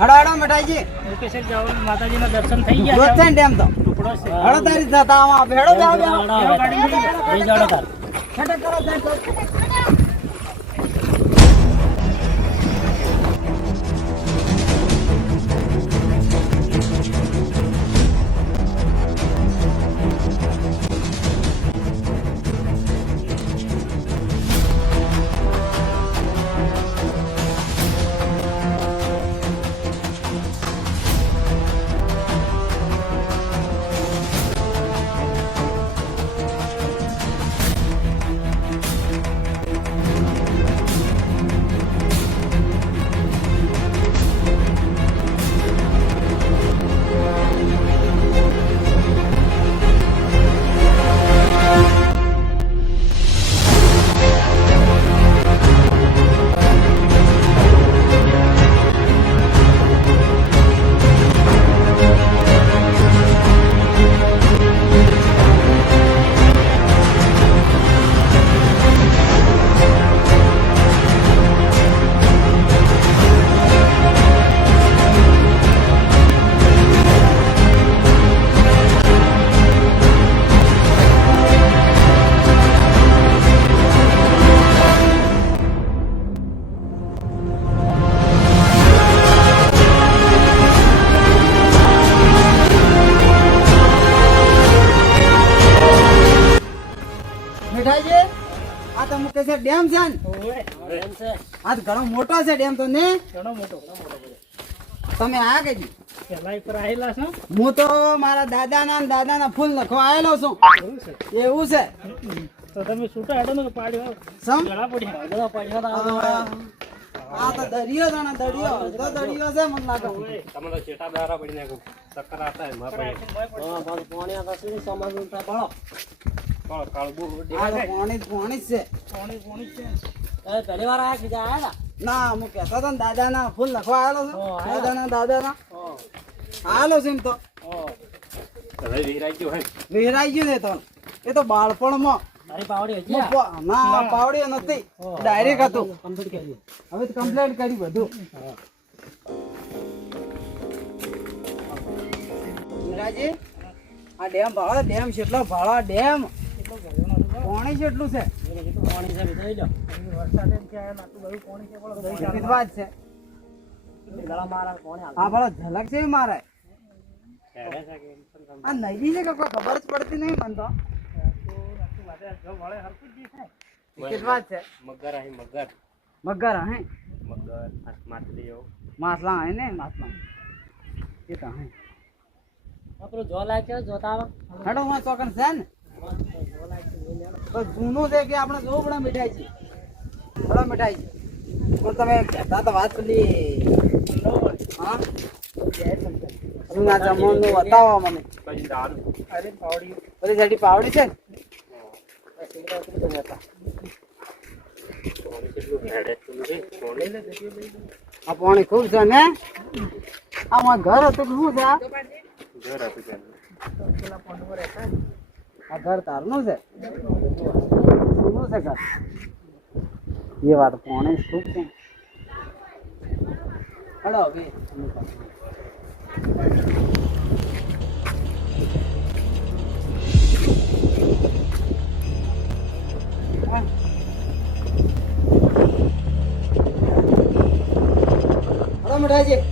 હડો હડો મઠાઈજી લોકેશન જાવ માતાજીના દર્શન થઈ ગયા જોત છે ને ડેમ તો ટુકડો છે હડો તારી જતા આમાં ભેડો જાવ ગાડી લઈ જાડો તાર છટક કરો સાહેબ મીઠાઈજી આ તો મુકે છે ડેમ છે ને ડેમ છે આ તો ઘણો મોટો છે ડેમ તો ને ઘણો મોટો તમે આયા કેજી પેલા પર આયેલા છો હું તો મારા દાદાના ફૂલ લખવા આવેલો છું એવું છે તો તમે છૂટા હેડો ને પાડ્યો સમ ગળા પડ્યા આ તો દરિયો છે ને દરિયો તો દરિયો છે મને લાગે તમે તો ચેટા દારા પડી નાખો ચક્કર આતા હે માં પડી હા બાલ પાણી આ તો સમાજ ઉઠા પડો કાળ કાળબુ આ તો પાણી જ છે પાણી છે એ પહેલી વાર આયા કીધા આયા ના હું કહેતો હતો ને દાદાના ફૂલ લખવા આવેલો છું દાદાના આવેલો છું એમ તો હવે વિરાઈ ગયો હે વેરાઈ ગયું ને તો એ તો બાળપણમાં તારી પાવડી હતી ના પાવડીઓ નથી ડાયરેક્ટ હતું કમ્પ્લીટ કરી હવે તો કમ્પ્લેટ કરી બધું મીરાજી આ ડેમ ભાળો ડેમ કેટલો ભાળો ડેમ પાણી કેટલું છે પાણી છે વિધાઈ લો વરસાદ એમ કે આટલું બધું પાણી છે પણ વિધવા જ છે ગળા મારા પાણી આ ભાળો ઝલક છે મારે હેડે છે કે આ નદી છે કે કોઈ ખબર જ પડતી નહીં મને તો વિધવા જ છે મગર આહી મગર મગર હે મગર માછલીઓ માસલા હે ને માસલા એ તો હે આપણો જો લાગ છે જોતા આવા હેડો માં ચોકન છે ને તો જૂનું છે કે આપણે જોવું પડે મીઠાઈ છે બડા મીઠાઈ છે પણ તમે કહેતા તો વાત પેલી હા જૂના જમાનું બતાવો મને પછી દારૂ અરે પાવડી બધી સાઈડ પાવડી છે ને કેટલું હેડે છે આ પાણી ખૂબ છે ને આમાં ઘર હતું કે શું છે આ? ઘર હતું કે આ ઘર તારનું છે શું છે ઘર એ વાત પાણી ખૂબ છે હલો હવે હલો મીઠાઈજી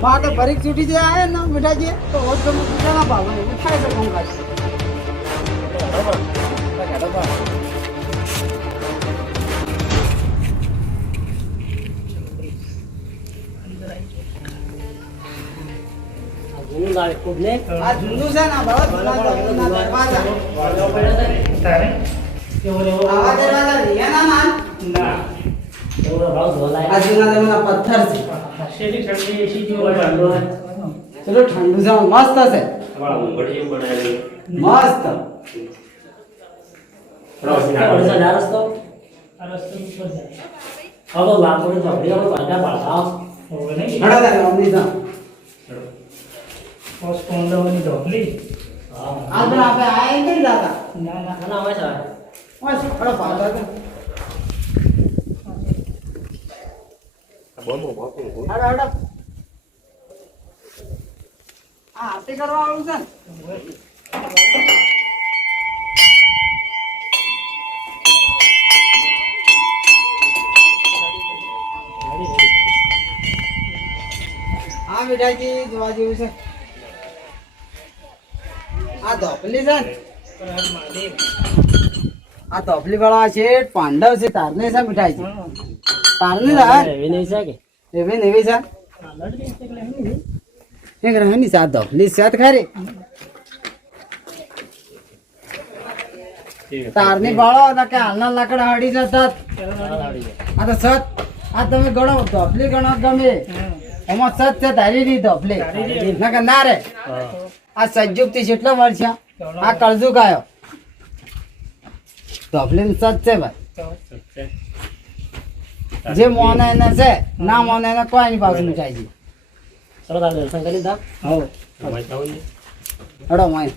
માં તો ભરીક છૂટી જે આવે ને મીઠાઈજી તો હોજ ગમે ના ભાવે એવું થાય છે કોણ કાઢે જૂનું લાવે ખૂબ ને આ જૂનું છે ને બરાબર જૂના દરવાજા તારે કેવો લેવો આવા દરવાજા રિયાના માન ના કેવો ભાવ જો લાવે આ જૂના દરવાજા પથ્થર છે શેરી ઠંડી એસી જેવો ઠંડો ચલો ઠંડુ છે મસ્ત છે તમારા ઊંઘડી જેમ બનાવેલી મસ્ત રસ્તો આ રસ્તો ઉપર જાય હવે લાકડું ચોકડી આપણે પાછા પાછા હવે નહીં હડા દે અમની તો પોસ્ટ કોંડોની ઢોકલી આ તો આપણે આય નહીં જાતા ના ના ના આવે છે બસ હડા પાછા બોમ્બો બાપુ હાડો હાડો આ આરતી કરવા આવું છે ને? હા મીઠાઈજી જોવા જેવું છે. આ ધોપલી છે ને? આ ધોપલી વાળા છે પાંડવ છે તારને છે મીઠાઈજી. તારને વિનય છે કે એવી ને એવી છે એક રહની સાત ધોપલી સાત ખારી તારની બાળો હતા કે હાલના લાકડા હડી જતા. આ તો સત આ તમે ગણો ધોપલી ગણો ગમે એમાં સત છે તારી ની ધોપલી નકર ના રે. આ સજ્જુગ થી કેટલો વર્ષ છે? આ કળજુગ આયો ધોપલી સત છે ભાઈ. જે મોને એને છે ના મોને એને કોઈ ની પાછું મીઠાઈ. ચલો તારે દર્શન કરી દા. હવ હડો માય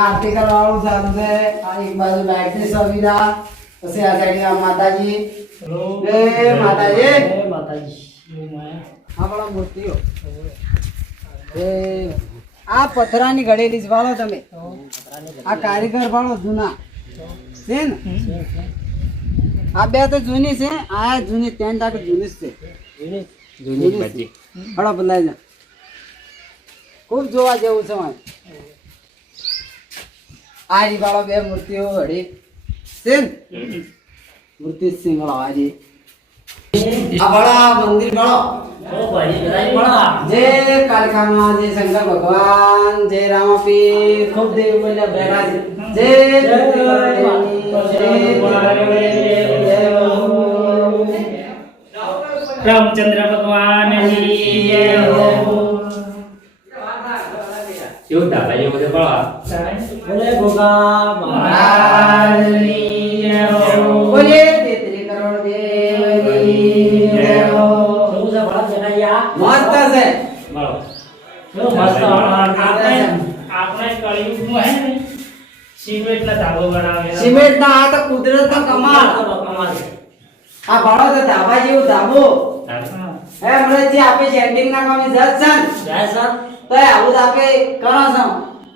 આરતી કરવાળું ચાલુ છે. આ એક બાજુ લાઈટ ની સુવિધા પછી આ સાઈડ આ માતાજી જય માતાજી. જય માતાજી. આપણા મૂર્તિઓ આ પથરાની ઘડેલી જ વાળો તમે. આ કારીગર વાળો જૂના છે ને? આ બે તો જૂની છે. આ જૂની 3% જૂની જ છે. જૂની બાજી હળો બદલાઈ જાય. ખૂબ જોવા જેવું છે. આ રી વાળો બે મૂર્તિઓ હડી છે ને? મૂર્તિ સિંહ વાળો આજી આ વાળા મંદિર વાળો ઓ ભાઈ બધાય પડા. જય કાલિકામાં જય શંકર ભગવાન જય રામપીર ખૂબ દેવ બોલ્યા બેઠા છે. જય રામચંદ્ર ભગવાન કી જય હો. કેવું ડાબા જેવું બધે પળા બોલે ગોગા મહારાજની જય હો. બોલે તેત્રી કરોડ દેવની જય હો. શું છે ભલા જણાયા? મસ્ત છે. મળો શું મસ્ત આપણે કળિયુગમાં હે ને સિમેન્ટના ધાબો બનાવેલા. સિમેન્ટ ના આ તો કુદરત નો કમાલ. કમાલ છે. આ ભાડો તો ધાબા જેવું ધાબો હા. હે હમણાં જે આપે સેટિંગ ના કામે જજ છે ને જય સર. તો આવું જ આપે કરો છો.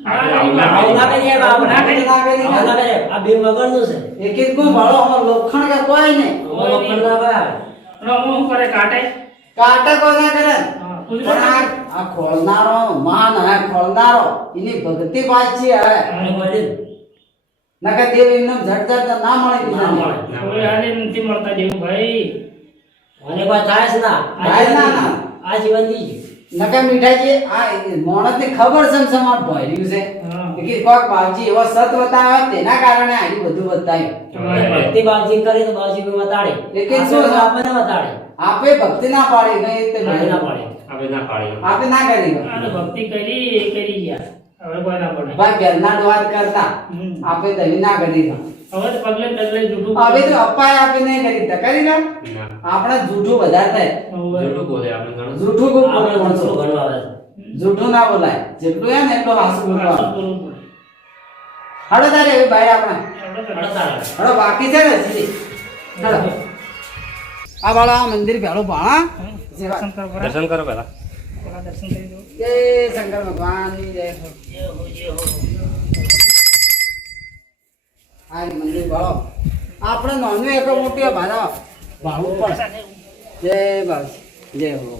આવું ના કરીએ બાબુ, ના કરીએ. આવું ના કરીએ. આ બે વગરનું છે. એક એક કોઈ ભાડો અમાર લોખંડ કે કોઈ ને આમાં વખત ના ભાઈ. હું કરે કાટે કાટા કોઈ ના કરે. કુદરત પણ આ ખોલનારો માન હે ખોલનારો એની ભક્તિ પાછી હે. અને વડીલ નકર દેવ એમને ઝટ ઝટ ના મળે ના બીજાને. મળે. કોઈ હાલે નથી મળતા જેવું ભાઈ. અને કોઈ થાય જ ના. થાય જ ના. આ જીવન દી. નકર મીઠાજી આ મોણસ ને ખબર છે ને સમાટ ભર્યું છે હા. કે કોક બાવજી એવો સત બતાવ્યો તેના કારણે આટલું બધું બતાવ્યું. ભક્તિ બાજી કરે તો બાજી કોઈ વતાડે. એ કે શું છે? આપણને વતાડે. આપે ભક્તિ ના પાડી ગઈ તે આપણે ના પાડે. આપણે ના પાડી આપે ના કરી આને ભક્તિ કરી એ કરી ગયા. હવે કોઈ ના પડે. ભાઈ પહેલા દ્વાર કરતા હમ. આપે તવી ના કરી હવે તો પગલે ડગલે જૂઠું હવે તો અપાય આપે નહીં કરી તો કરી ના ના આપણે જૂઠું વધારે થાય. હવે જેટલું બોલે આપણે ઘણું જૂઠું ખૂબ આપણે બોલે વંશો માણસો. ઘણું આવે છે. જૂઠું ના બોલાય જેટલું હે ને એટલું હાસું બોલવાનું. કરવું પડે. હડો તારે એવી ભાઈ આપણે આપણે તો અડતાળે. હડો બાકી છે ને હજી. હડો આ વાળા આ મંદિર પહેલું ભાણા જેવા. દર્શન કરો બરાબર. દર્શન કરો પેલા પેલા દર્શન કરી દો. જય શંકર ભગવાનની જય હો. આ મંદિર ભાળો આપણે નાનું એક મોટી ભાડા ભાડું પડે. જય બસ જય હો.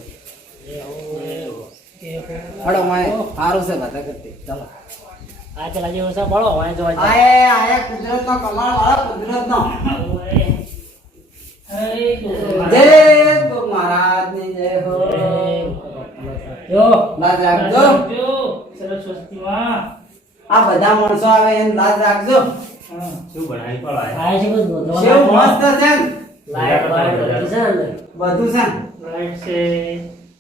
હડો માય સારું છે બધા કરતી ચાલો. આ પેલા જેવો છે બોલો હવે જોવા જાય. આયે આયા કુદરત નો કમાલ વાળા કુદરત નો. જય ગોપ મહારાજ ની જય હો. જો લાજ રાખજો. સરસ્વતીમાં. આ બધા માણસો આવે એને લાજ રાખજો. હા. શું બનાવી પળા આ છે બધું શેવ મસ્ત છે ને લાઈટ બાઈટ બધું છે ને. બધું છે ને. લાઈટ છે.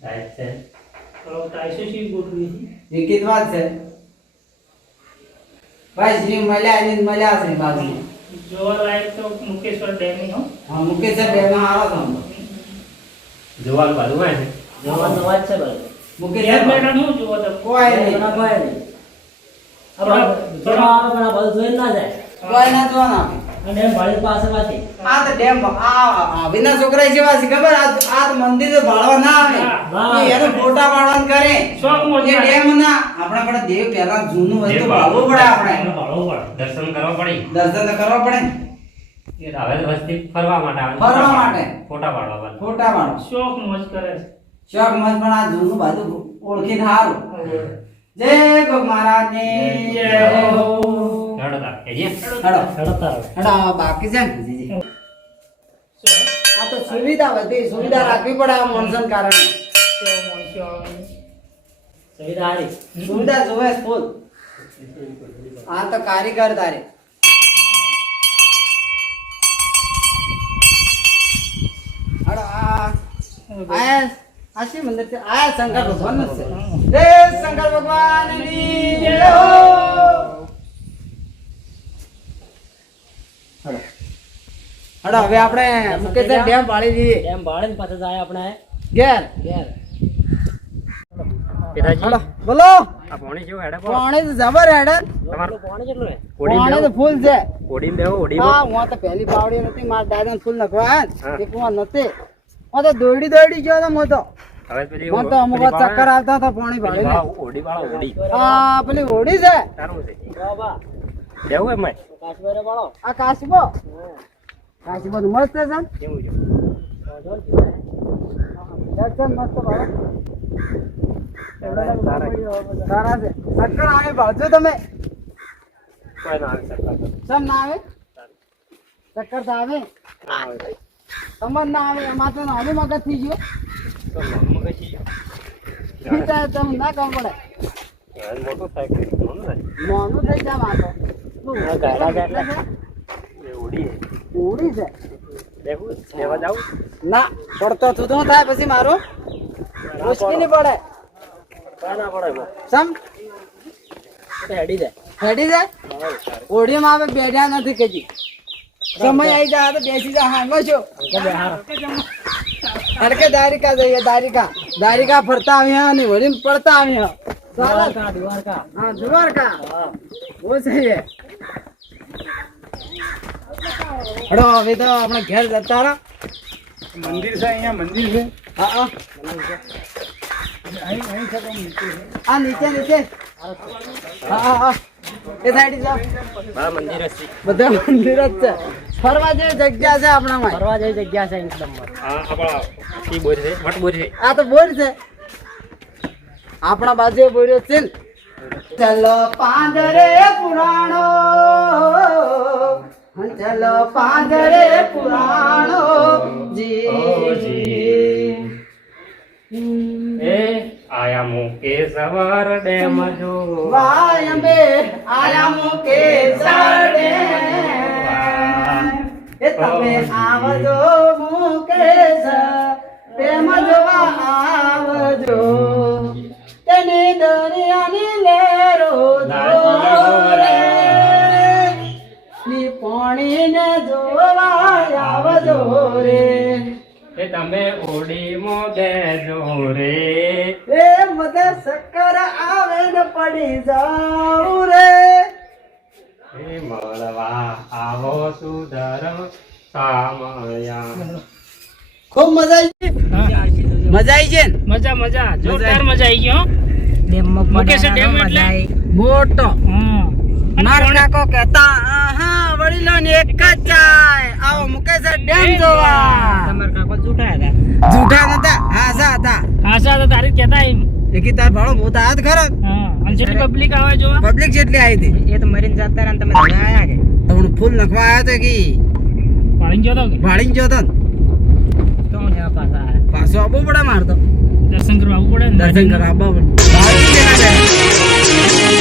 થાય છે હવે ટાઈસો શી ગોઠવી છે? વિકિત વાત છે ભાઈ શ્રી મળ્યા એને મળ્યા છે બાજુ. જોવા લાયક તો મુકેશ્વર ડેમી હો. હા મુકેશ બે માં હારો તો જોવાનું બાજુ હોય ને જોવા નવા જ છે બધું. મુકેશ એક સાહેબ. બેટા નું જુઓ તો કોઈ નહીં. ના કોઈ નહીં. આપણે બધું જોઈને ના જાય. કોઈ ના જોવાના. અને એમ ભાળી પાસે પાછી. આ તો ડેમ આ વિના છોકરા જેવા છે ખબર આ તો મંદિર તો ભાળવા ના આવે હા. એ એનો ફોટા પાડવાનું કરે શોખ મોજ એ ના. ડેમ ના આપણા કಡೆ દેવ પહેલા જૂનું વસ્તુ ભાળવું પડે આપણે એને ભાળવું પડે. દર્શન કરવા પડી દર્શન તો કરવા પડે ને. એ હવે તો વસ્તી ફરવા માટે આવે. ફરવા માટે. ફોટા પાડવા માટે. ફોટા પાડો શોખ મોજ કરે છે. શોખ મત પણ આ જૂનું બધું ઓળખીને સારું જય ગો મહારાજ ની જય હો હેડો તાર, કેજે. હેડો હેડતા આવે. હેડો આ બાકી છે ને જીજી. આ તો સુવિધા બધી સુવિધા રાખવી પડે આ મોનસૂન કારણે સુવિધા હારી. સુવિધા જોવે ફૂલ આ તો કારીગર તારે હેડો આ શિવ મંદિર છે આ શંકર ભગવાન નું છે જય શંકર ભગવાન ની જય હો હેડો હવે આપણે મુકેશ ડેમ પાડી દઈએ એમ ભાળીને પાછા જાય આપણે ઘેર ઘેર. હેડો બોલો આ પોણી જેવું હેડે પાણી તો જબર હેડે તમારું પાણી કેટલું હે? પાણી તો ફૂલ છે ઓડીમ બેહો, ઓડીમ. હા હું તો પહેલી પાવડી નથી મારા દાદા ફૂલ નખવા હા. એક હું નથી હું તો દોડી ગયો તો હું તો હવે પેલી મને તો અમુક વાર ચક્કર આવતા હતા પાણી પેલી ભાળીને વાળા ઓડી વાળા ઓડી. આ પેલી હોડી છે તારું છે. બાબા બેહું એમાં? કાશ્મીરે વાળો. આ કાશીબો કાશીબો તો મસ્ત છે ને? કેવું છે? એકદમ મસ્ત ભાડો સારા. સારા છે ચક્કર આવે ભાળજો તમે કોઈ ના આવે સરકાર. સમ ના આવે ચક્કર તો આવે સમજ ના આવે એમાં તો નાનું મગજ થઈ ગયું તો નામમાં કશી ઈ તો તમને ના ખબર પડે હવે મોટું થાય કે નાનું થાય? નાનું થઈ જાય માતો આ ગાડા છે એટલે. એ ઓડી છે. ઉડી છે બેહું? લેવા જાઉં? ના પડતો થતું થાય પછી મારું મુશ્કેલી પડે કાંઈ ના પડે એમાં. સમ એટલે હેડી જાય. હેડી જાય ઓઢીમાં આવે બેઠા નથી કજી સમય આવી જાય તો બેસી જાય હાંગો છો કે બે હારો. અડકે દારિકા જઈએ દારિકા ફરતા આવ્યા અને વળીને પડતા આવ્યા ચાલો દ્વારકા, દ્વારકા. હા દ્વારકા હા. બહુ સહી છે હડો હવે તો આપણે ઘેર જતા રહો મંદિર છે અહીંયા, મંદિર છે. હા હા આ નીચે નીચે હા હા હા એ સાઈડ જાઓ હા, મંદિર જ છે. બધા મંદિર જ છે ફરવા જેવી જગ્યા છે આપણામાં ફરવા જેવી જગ્યા છે એકદમ મસ્ત. આ આપણા ઈ બોર છે, વટ બોર છે. આ તો બોર છે આપણા બાજુ બોર્યો છે ને ચલો પાંદરે પુરાણો ચલો પાંદરે પુરાણો જી એ આયા મુકે સવાર ડેમ જો વાય બે આયા મુકે સાડે એ તમે આવજો મુકેશ પ્રેમ જોવા આવજો તેની દરિયાની લેરો જોરે ની પાણીને જોવા આવજો રે એ તમે ઓડીમાં બેજો રે એ મને ચક્કર આવે ને પડી જાઉં રે એ મળવા આવો સુધર્મ સામયા. ખૂબ મજા આવી મજા આવી છે ને મજા મજા જોરદાર મજા આવી ગયો મુકેશ ડેમ એટલે મોટો હમ. અને માર કોણે- કાકો કહેતા હા વડીલો ને એક જ ચાય આવો મુકેશ ડેમ જોવા તમારા કાકો જૂઠા હતા. જૂઠા નતા હાસા હતા આશા તો તારી કહેતા એમ એકી તાર ભાડો મોટા હાથ ખરો હા અને જેટલી પબ્લિક આવે જોવા પબ્લિક જેટલી આવી હતી એ તો મરીને જતા રહ્યા ને તમે ધોળા આયા કે તમને ફૂલ નખવા આવ્યો તો કે પાણી જોતો કે ભાડીને જોતો ને તો હું લેવા પાછા આયા. પાછો આવવો પડે મારતો દર્શન કરવા આવવું પડે ને દર્શન કરવા આવવા પડે ભાડી લેના જાય